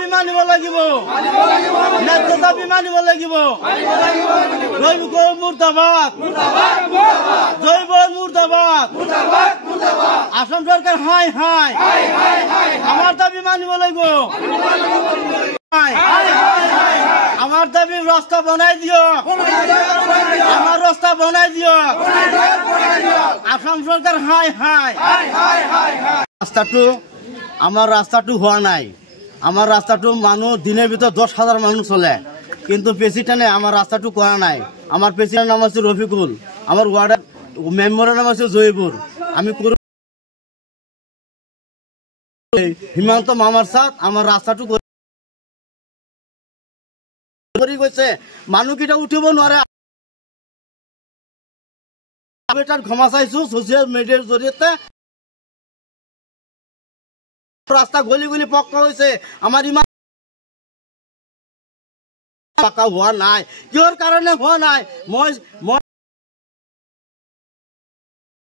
দাবি মানিব লাগিব ন্যায্য দাবি মানিব লাগিব জৈব মুর্দাবাদ জৈব মুর্দাবাদ আসাম সরকার হাই হাই আমার দাবি মানিব লাগিব আমার দাবি রাস্তা বনাই দিও আমার রাস্তা বনাই দিও আসাম সরকার হাই হাই রাস্তাটো আমার রাস্তাটো হওয়া নাই আমার রাস্তাটো মানুষ দিনের ভিতর 10,000 মানুষ চলে কিন্তু প্রেসিডেন্টে আমার রাস্তাটো করা নাই আমার প্রেসিডেন্ট নাম আছে রফিকুল আমার ওয়ার্ডের মেম্বারের নাম আছে জয়পুর আমি হিমন্ত মামার সাথ আমার রাস্তাটো কৰি গৈছে মানুহকেইটা উঠিব নোৱাৰে আমি তাত ক্ষমা চাইছো সোশ্যাল মিডিয়াৰ জৰিয়তে ৰাস্তা গলি গলি পক্কা হয়েছে আমাৰ ইমান পাকা হওয়া নাই কিহৰ কাৰণে হোৱা নাই মই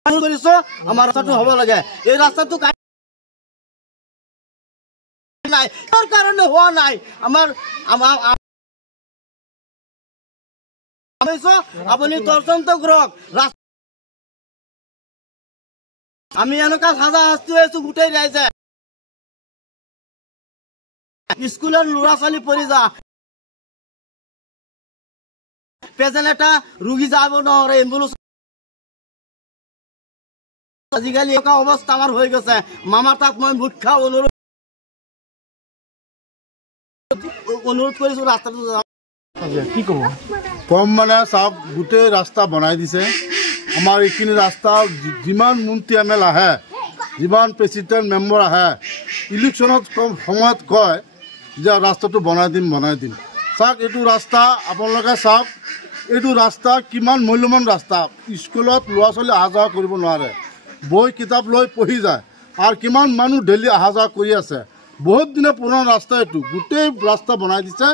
কৰিছো আমাৰ ৰাস্তাটো হ'ব লাগে এই ৰাস্তাটো নাই কিহৰ কাৰণে হোৱা নাই আমাৰ আপুনি তদন্ত কৰক আমি এনেকুৱা সাজা শাস্তি হৈছো গোটেই ৰাইজে স্কুলেৰ ল'ৰা ছোৱালী পঢ়ি যা পেজেন্ট এটা ৰোগী যাব নোৱাৰে এম্বুলেন্স আজিকালি একা অৱস্থা আমাৰ হৈ গৈছে মামাৰ তাত মই মুখ্য অনুৰোধ কৰিছো ৰাস্তাটো কি কব কম মানে সব গোটেই রাস্তা বনাই দিছে আমার এইখিনি রাস্তা যিমান মন্ত্রী এমএল আহে যিমান প্রেসিডেন্ট মেম্বার আহে ইলেকশনত সময়ত কয় যে রাস্তাটো বনাই দিম চাওক এইটো রাস্তা আপোনালোকে চাওক এইটো রাস্তা কিমান মূল্যৱান ৰাস্তা স্কুলত ল'ৰা ছোৱালী অহা যোৱা কৰিব নোৱাৰে বই কিতাপ লৈ পঢ়ি যায় আৰু কিমান মানুহ ডেইলি অহা যোৱা কৰি আছে বহুত দিনৰ পুৰণা ৰাস্তা এইটো গোটেই ৰাস্তা বনাই দিছে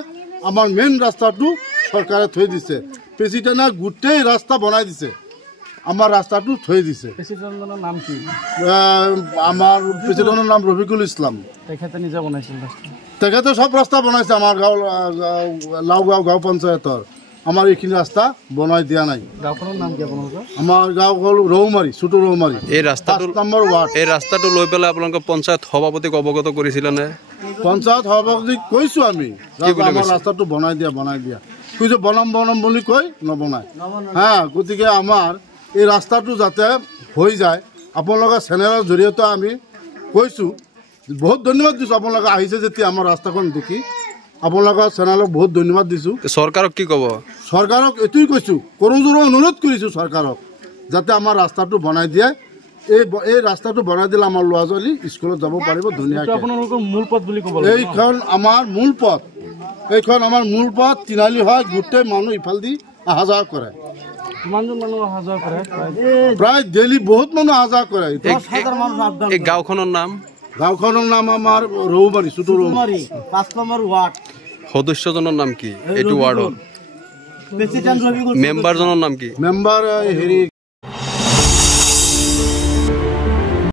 আমাৰ মেইন ৰাস্তাটো চৰকাৰে থৈ দিছে প্ৰেসিডেন্টে গোটেই ৰাস্তা বনাই দিছে আমার রাস্তাটো থৈ দিছে প্রেসিডেন্টের নাম কি আমার প্রেসিডেন্টের নাম রফিকুল ইসলাম তেখেতে নিজে বনাইছিল রাস্তা তেখেতে সব রাস্তা বনাইছে আমার গাঁও লাউগাঁও গাঁও পঞ্চায়েতৰ আমাৰ এইখিনি ৰাস্তা বনাই দিয়া নাই গাঁওখনৰ নাম কি আপোনালোকৰ আমাৰ গাঁও হল ৰৌমাৰী ছোটো ৰৌমাৰী এই ৰাস্তাটো নম্বৰ ওয়াৰ্ড এই ৰাস্তাটো লৈ পেলাই আপোনালোকৰ পঞ্চায়ত সভাপতিক অৱগত কৰিছিল নে পঞ্চায়ত সভাপতিক কৈছো আমি আমার রাস্তাটো বনাই দিয়া কৈছো বনাম বুলি কৈ নবনাই হ্যাঁ গতিকে আমার এই রাস্তাটো যাতে হৈ যায় আপোনালোকৰ চেনেলৰ জৰিয়তে আমি কৈছো বহুত ধন্যবাদ দিছো আপোনালোকে আহিছে যেতিয়া আমাৰ ৰাস্তাখন দেখি আপোনালোকৰ চেনেলক বহুত ধন্যবাদ দিছো সৰকাৰক কি কব সৰকাৰক এটুই কৈছো কৰজোৰে অনুৰোধ কৰিছো সৰকাৰক যাতে আমাৰ ৰাস্তাটো বনাই দিয়ে এই ৰাস্তাটো বনাই দিলে আমাৰ ল'ৰা ছোৱালী স্কুলত যাব পাৰিব ধুনীয়াকৈ আপোনালোকৰ মূল পথ বুলি ক'ব এইখন আমাৰ মূল পথ তিনালি হয় গোটেই মানুহ ইফালদি অহা যোৱা কৰে কিমানজন মানুহ অহা যোৱা কৰে প্ৰায় ডেইলি বহুত মানুহ অহা যোৱা কৰে এই গাঁওখনৰ নাম আমাৰ ৰৌমাৰী ছোটো ৰৌমাৰী 5 নম্বৰ ওয়াৰ্ড সদস্যজনৰ নাম কি এইটো ওয়াৰ্ডৰ প্ৰেসিডেন্ট ৰফিকুল মেম্বাৰজনৰ নাম কি মেম্বাৰ হেৰি